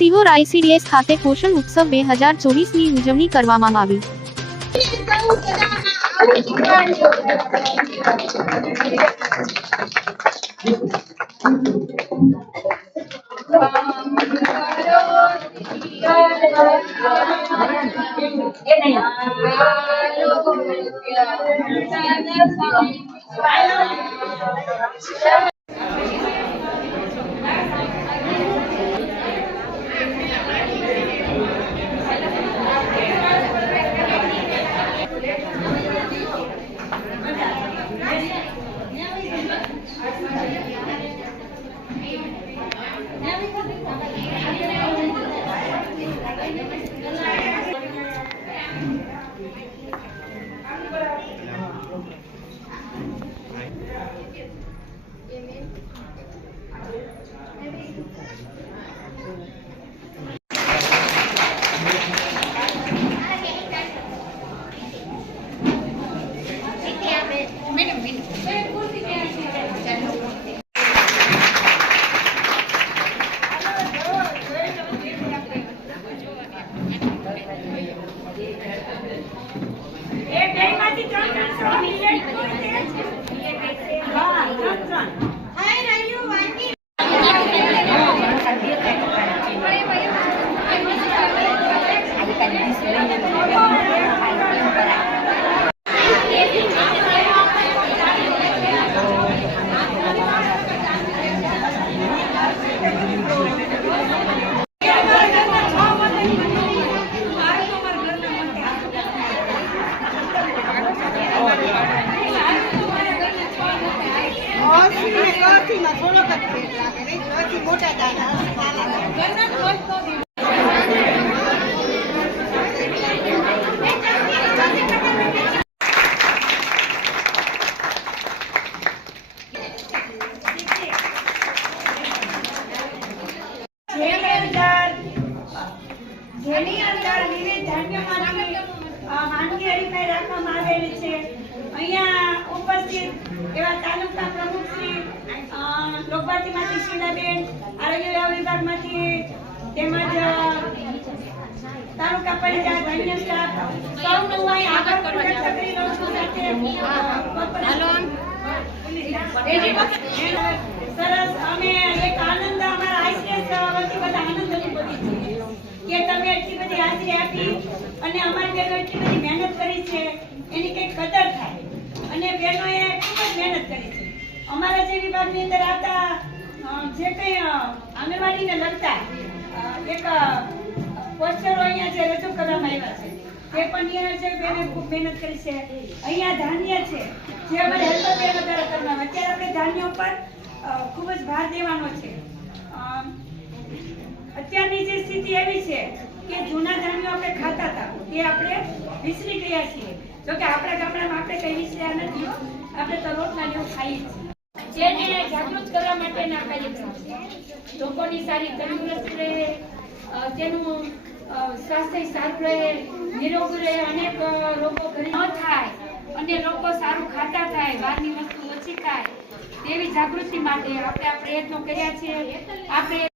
Sihor ICDS ખાતે પોષણ ઉત્સવ 2024ની ઉજવણી કરવામાં આવી। જેની અંદર વિવિધ ધાન્યોમાંથી વાનગી હરીફાઈ રાખવામાં આવેલી છે। અહીંયા ઉપસ્થિત એવા તાલુકા પ્રમુખ શ્રી લોકભાજીમાંથી શીલાબેન, આરોગ્ય વિભાગમાંથી તેમજ તાલુકા પંચાયત અન્ય સ્ટાફ સૌનું અહીં આભાર પ્રકટ કરી રહ્યો છું। સરસ અમે એક આનંદ અમારા ICDS વતી બધા આનંદ અનુભવી છે કે તમે એટલી બધી હાજરી આપી અને અમારી બહેનો એટલી બધી મહેનત કરી છે, એની કંઈક કદર થાય અને બહેનોએ ખૂબ જ મહેનત કરી છે। અમારા જે વિભાગની અંદર આવતા જે કંઈ આંગણવાડીને લગતા એક પોસ્ટરો અહીંયા જે રજૂ કરવામાં આવ્યા છે તે પણ જે બહેને ખૂબ મહેનત કરી છે। અહીંયા ધાન્ય છે જે અમારે હેલ્પર બહેનો દ્વારા કરવામાં અત્યારે આપણે ધાન્ય ઉપર ખૂબ જ ભાર દેવાનો છે। અત્યારની જે સ્થિતિ એવી છે કે જૂના ધાન્યો આપણે ખાતા હતા એ આપણે વિસરી ગયા છીએ। જો કે આપણા ગામડામાં આપણે કઈ વિસર્યા નથી, આપણે તો રોટલા જેવું ખાઈએ છીએ। જેને જાગૃત કરવા માટેના કાર્યક્રમ છે, લોકોની સારી તંદુરસ્તી રહે, તેનું સ્વાસ્થ્ય સારું રહે, નિરોગી રહે, અનેક રોગો ઘરે ન થાય અને લોકો સારું ખાતા થાય, બહારની વસ્તુ ઓછી ખાય, તેવી જાગૃતિ માટે આપણે આ પ્રયત્નો કર્યા છે। આપણે